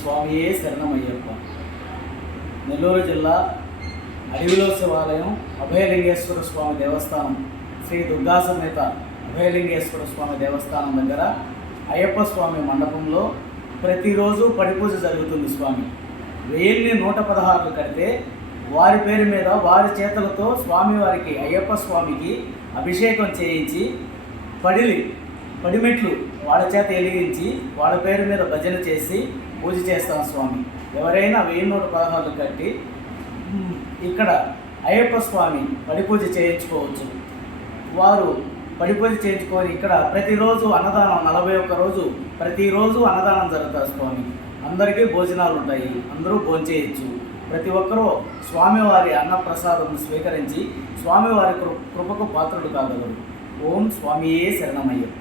స్వామియే శరణమయ్యప్ప. నెల్లూరు జిల్లా అడవిలో శివాలయం అభయలింగేశ్వర స్వామి దేవస్థానం, శ్రీ దుర్గా సమేత అభయలింగేశ్వర స్వామి దేవస్థానం దగ్గర అయ్యప్ప స్వామి మండపంలో ప్రతిరోజు పడిపూజ జరుగుతుంది. స్వామి 1116 కడితే వారి పేరు మీద వారి చేతులతో స్వామివారికి అయ్యప్ప స్వామికి అభిషేకం చేయించి పడిమెట్లు వాళ్ళ చేత వెలిగించి వాళ్ళ పేరు మీద భజన చేసి పూజ చేస్తాం. స్వామి ఎవరైనా 1116 కట్టి ఇక్కడ అయ్యప్ప స్వామి పడిపూజ చేయించుకోవచ్చు. వారు పడిపూజ చేయించుకొని ఇక్కడ ప్రతిరోజు అన్నదానం 41 రోజు ప్రతిరోజు అన్నదానం జరుగుతుంది. స్వామి అందరికీ భోజనాలు ఉంటాయి, అందరూ భోంచేయచ్చు. ప్రతి ఒక్కరూ స్వామివారి అన్నప్రసాదం స్వీకరించి స్వామివారి కృపకు పాత్రులు కాగలరు. ఓం స్వామియే శరణమయ్యప్ప.